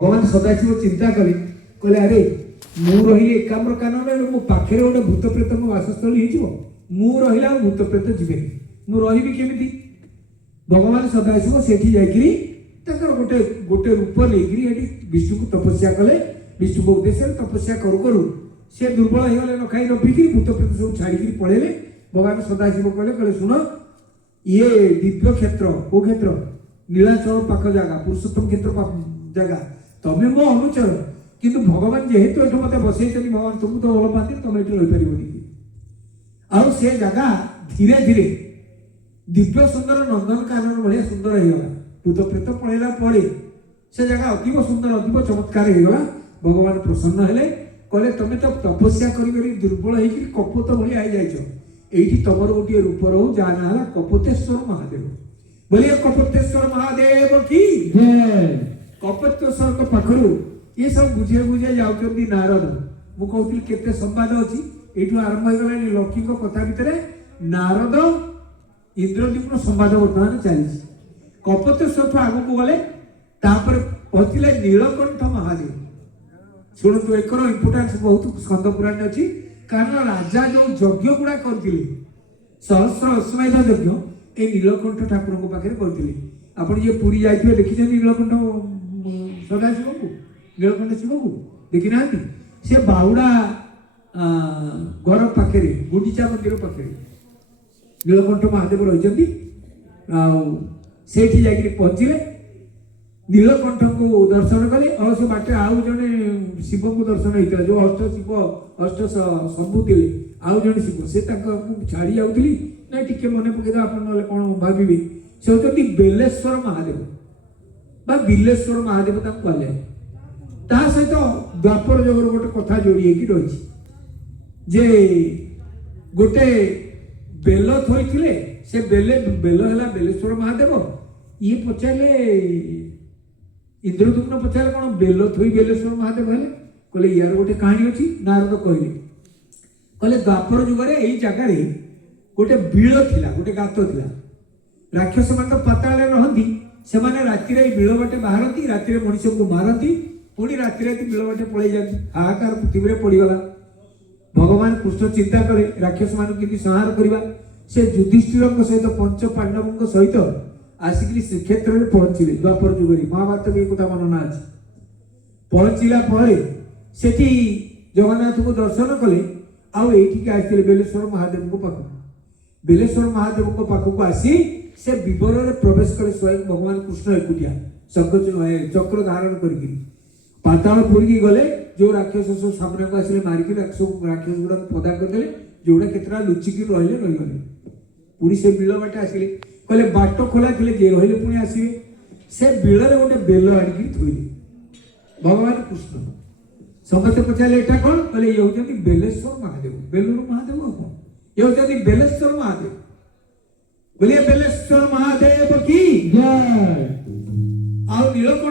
भगवान सदाशिव चिंता कले कहले अरे मु रही एकाम्र कानन मो पाखे गोटे भूत प्रेत मो वासस्थली मु रहा भूत प्रेत जीवे मु रही केमी भगवान सदाशिव सेठी जाकरी गोटे गोटे रूप लेकिन विष्णु को तपस्या कले विष्णु को उद्देश्य तपस्या करू करू से दुर्बल हो गले न खाई न पीक भूत प्रेत सब छाड़ी पड़ेले। भगवान सदाशिव कहले कहले शुण ये दिव्य क्षेत्र को क्षेत्र नीलाचल पाख जगह पुरुषोत्तम क्षेत्र जगह तमें मो अनुचर किंतु भगवान जेहेतु एठ मत बसई भगवान तुमको तो भल पाती तुम ये रहीपर आउ से जगह धीरे धीरे दिव्य सुंदर नंदन कानन भाया सुंदर होगा भूत प्रेत पड़ेला पड़े से जगह अतीब सुंदर अतीब चमत्कार होगा। भगवान प्रसन्न हेले कहले तुम तो तपस्या करी दुर्बल होकर कपोत भाया ये तुमर गोटे रूप रो जहाँ ना कपोतेश्वर महादेव बोलिए कपोतेश्वर महादेव की कपोतेश्वर पाखु ये सब बुझे बुझे जाऊँगी नारद मु कहती केते संवाद अच्छी ये आरंभ हो गला लक्ष्मी कथा भितर नारद इंद्रदीप संवाद बर्तमान चली कपोतेश्वर आग को गले पहुंचले नीलकंठ महादेव शुणु एक इंपोर्टान्स बहुत स्कंद पुराण अच्छी कारण राजा जो यज्ञ गुड़ा करते सहस्र अश्वमेध यज्ञ ये नीलकंठ ठाकुर पाखे करते आप ये पुरी जाइए देखी नीलकंठ सदाशिव को नीलकंठ शिव को देखी ना सी बाहुड़ा घर पाखे गुंडीचा मंदिर पाखे नीलकंठ महादेव रही पहुंचले नीलकंठ को दर्शन कले और से बाटे आउ जड़े शिव को दर्शन होता जो अष्ट शिव अष्ट शंभु थे आउ जड़े शिव से छाड़ी जाऊली ना टी मन पकईद आप कौन भावे से होती बेलेश्वर महादेव बा बिलेश्वर महादेव कहले सहित द्वापर जगर गोटे कथा जोड़ी रही जे गोटे बेल थोड़े से बेल है बेलेश्वर महादेव ये पचारे इंद्रदुम्न पचारे कौन बेल थोई बेलेश्वर महादेव है कहले यार गोटे कहानी अच्छी नारद कहले कहले द्वापर जुगे यही जगार गोटे बिल थिला गोटे गात थिला राक्षस मान तो पाताल रहती से राति बिल बाटे बाहरती राति मनुष्य को मारती पुणी राति बिल बाटे पलि जाती हाहाकार पृथ्वी पड़गला। भगवान कृष्ण चिंता करे राक्षस मान कि संहार करवा से युधिष्ठिर सहित पंच पांडवों सहित आसिक श्रीक्षेत्र में पहुंचले द्वापर जुगे महाभारत भी एक वर्णना अच्छी पहुंचला से जगन्नाथ को दर्शन कले आईठी आसते बेलेश्वर महादेव को पाख बेलेश्वर महादेव को पाख को आसी से विवर में प्रवेश करे स्वयं भगवान कृष्ण एकुटिया चक्र धारण करके पातालपुरी गले जो राक्षस सब सामने को आसिले मारिक राक्षस गुड़ा पदा करदे जोड़ा केतरा लुचिकी रही पुरी से बिल बाटे आसिले कहले बाट खोला थे जे रही पुणी आसवे से बिल गोटे बेल आणिकी थोइले भगवान कृष्ण समस्ते पचारे एटा कौन कहले ये होती बेलेश्वर महादेव बेलूर महादेव कौन ये होती बेलेश्वर महादेव बोलिए बेलेश्वर महादेव की जय।